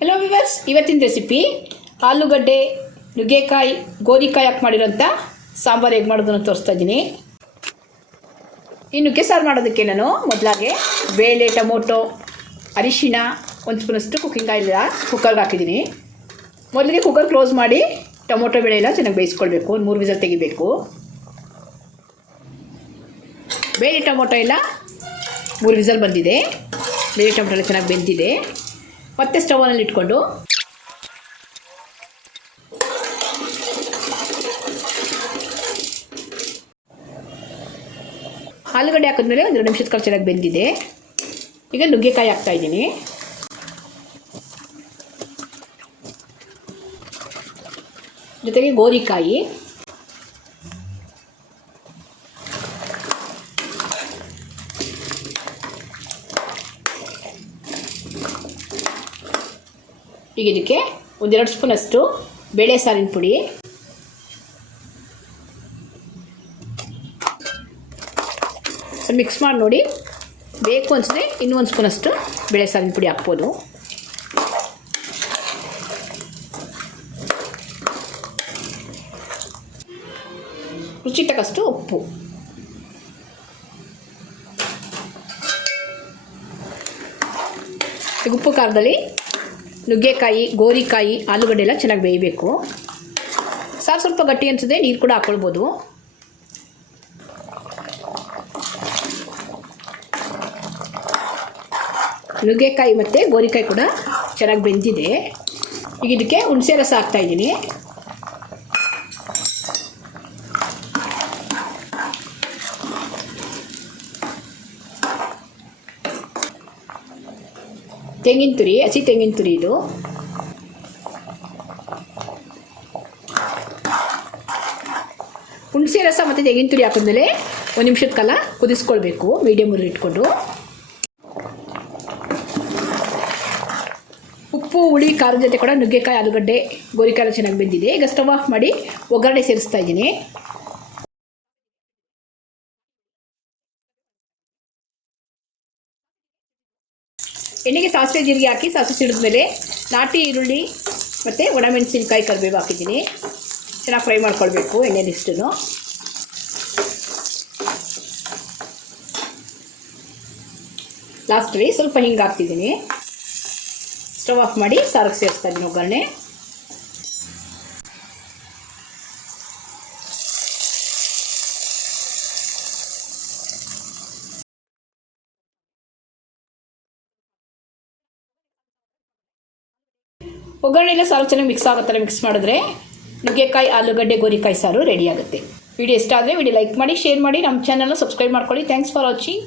Hello viewers ಇವತ್ತಿನ recipe ಆಲೂಗಡ್ಡೆ, ನುಗ್ಗೆಕಾಯಿ ಗೋರಿಕಾಯಿ ಹಾಕಿ ಮಾಡಿರೋಂಥ ಸಾಂಬಾರು ಹೇಗೆ ಮಾಡೋದನ್ನು ತೋರಿಸ್ತಾ ಇದ್ದೀನಿ. ಈ ನುಗ್ಗೆ ಸಾರು ಮಾಡೋದಕ್ಕೆ ನಾನು ಮೊದಲಾಗೆ ಬೇಳೆ, ಟೊಮೊಟೊ, ಅರಿಶಿಣ, ಒಂದು ಸ್ಪೂನಷ್ಟು ಕುಕ್ಕಿಂಗ್ ಆಯಿಲ್ ಕುಕ್ಕರ್ಗೆ ಹಾಕಿದ್ದೀನಿ. ಮೊದಲಿಗೆ ಕುಕ್ಕರ್ ಕ್ಲೋಸ್ ಮಾಡಿ ಟೊಮೊಟೊ, ಬೇಳೆ ಎಲ್ಲ ಚೆನ್ನಾಗಿ ಬೇಯಿಸ್ಕೊಳ್ಬೇಕು, ಒಂದು ಮೂರು ವಿಸಲ್ ತೆಗಿಬೇಕು. ಬೇಳೆ, ಟೊಮೊಟೊ ಎಲ್ಲ ಮೂರು ವಿಸಲ್ ಬಂದಿದೆ. ಬೇಳೆ, ಟೊಮೊಟೊ ಎಲ್ಲ ಚೆನ್ನಾಗಿ ಬೆಂದಿದೆ. ಮತ್ತೆ ಸ್ಟವನಲ್ಲಿ ಇಟ್ಕೊಂಡು. ಆಲೂಗಡ್ಡೆ ಹಾಕಿದ್ಮೇಲೆ ಎರಡು ನಿಮಿಷದ ಕಾಲ ಚೆನ್ನಾಗಿ ಬೆಂದಿದೆ. ಈಗ ನುಗ್ಗೆಕಾಯಿ ಹಾಕ್ತಾ ಇದ್ದೀನಿ. ಜೊತೆಗೆ ಗೋರಿಕಾಯಿ. ಈಗ ಇದಕ್ಕೆ ಒಂದೆರಡು ಸ್ಪೂನಷ್ಟು ಬೇಳೆ ಸಾರಿನ ಪುಡಿ. ಮಿಕ್ಸ್ ಮಾಡಿ ನೋಡಿ. ಬೇಕು ಅನಿಸಿದ್ರೆ ಇನ್ನೂ ಒಂದು ಸ್ಪೂನಷ್ಟು ಬೇಳೆ ಸಾರಿನ ಪುಡಿ ಹಾಕ್ಬೋದು. ರುಚಿ ತಕ್ಕಷ್ಟು ಉಪ್ಪು. ಉಪ್ಪು ಖಾರದಲ್ಲಿ ನುಗ್ಗೆಕಾಯಿ, ಗೋರಿಕಾಯಿ, ಆಲೂಗಡ್ಡೆ ಎಲ್ಲ ಚೆನ್ನಾಗಿ ಬೇಯಬೇಕು. ಸಾರು ಸ್ವಲ್ಪ ಗಟ್ಟಿ ಅನಿಸಿದೆ ನೀರು ಕೂಡ ಹಾಕ್ಕೊಳ್ಬೋದು ನುಗ್ಗೆಕಾಯಿ ಮತ್ತು ಗೋರಿಕಾಯಿ ಕೂಡ ಚೆನ್ನಾಗಿ ಬೆಂದಿದೆ. ಈಗ ಇದಕ್ಕೆ ಹುಣಸೆ ರಸ ಹಾಕ್ತಾಯಿದ್ದೀನಿ ತೆಂಗಿನ ತುರಿ, ಹಸಿ ತೆಂಗಿನ ತುರಿ ಇದು. ಹುಣಸೆ ರಸ ಮತ್ತು ತೆಂಗಿನ ತುರಿ ಹಾಕಿದ್ಮೇಲೆ ಒಂದು ನಿಮಿಷದ ಕಾಲ ಕುದಿಸ್ಕೊಳ್ಬೇಕು ಮೀಡಿಯಮ್ ಉರಿ ಇಟ್ಕೊಂಡು. ಉಪ್ಪು, ಹುಳಿ, ಖಾರದ ಜೊತೆ ಕೂಡ ನುಗ್ಗೆಕಾಯಿ, ಆಲೂಗಡ್ಡೆ, ಗೋರಿಕಾಯಿ ಚೆನ್ನಾಗಿ ಬೆಂದಿದೆ. ಈಗ ಸ್ಟವ್ ಆಫ್ ಮಾಡಿ ಒಗ್ಗರಣೆ ಸೇರಿಸ್ತಾ ಇದ್ದೀನಿ. ಎಣ್ಣೆಗೆ ಸಾಸಿವೆ ಜೀರಿಗೆ ಹಾಕಿ ಸಾಸಿವೆ ಸಿಡಿದ್ಮೇಲೆ ನಾಟಿ ಈರುಳ್ಳಿ ಮತ್ತು ಒಣಮೆಣಸಿನ್ಕಾಯಿ ಕರಿಬೇವು ಹಾಕಿದ್ದೀನಿ. ಚೆನ್ನಾಗಿ ಫ್ರೈ ಮಾಡ್ಕೊಳ್ಬೇಕು ಲಾಸ್ಟ್ ಲಾಸ್ಟಲ್ಲಿ ಸ್ವಲ್ಪ ಹಿಂಗೆ ಹಾಕ್ತಿದ್ದೀನಿ. ಸ್ಟವ್ ಆಫ್ ಮಾಡಿ ಸಾರಿಗೆ ಸೇರಿಸ್ತಾ ಇದ್ದೀನಿ ಒಗ್ಗರಣೆ. ಒಗ್ಗರಣೆ ಎಲ್ಲ ಸಾರು ಚೆನ್ನಾಗಿ ಮಿಕ್ಸ್ ಆಗೋ ಮಿಕ್ಸ್ ಮಾಡಿದ್ರೆ ನುಗ್ಗೆಕಾಯಿ, ಆಲೂಗಡ್ಡೆ, ಗೋರಿಕಾಯಿ ಸಾರು ರೆಡಿ ಆಗುತ್ತೆ. ವಿಡಿಯೋ ಇಷ್ಟ ಆದರೆ ವಿಡಿಯೋ ಲೈಕ್ ಮಾಡಿ ಶೇರ್ ಮಾಡಿ, ನಮ್ಮ ಚಾನಲ್ನ ಸಬ್ಸ್ಕ್ರೈಬ್ ಮಾಡ್ಕೊಳ್ಳಿ. Thanks for watching